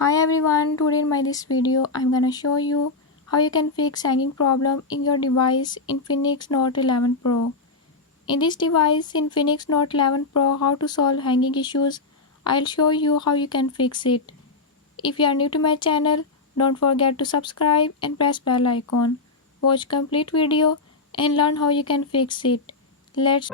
Hi everyone, today in my this video I'm gonna show you how you can fix hanging problem in your device Infinix Note 11 Pro. In this device Infinix Note 11 Pro, how to solve hanging issues. I'll show you how you can fix it. If you are new to my channel, don't forget to subscribe and press bell icon. Watch complete video and learn how you can fix it. Let's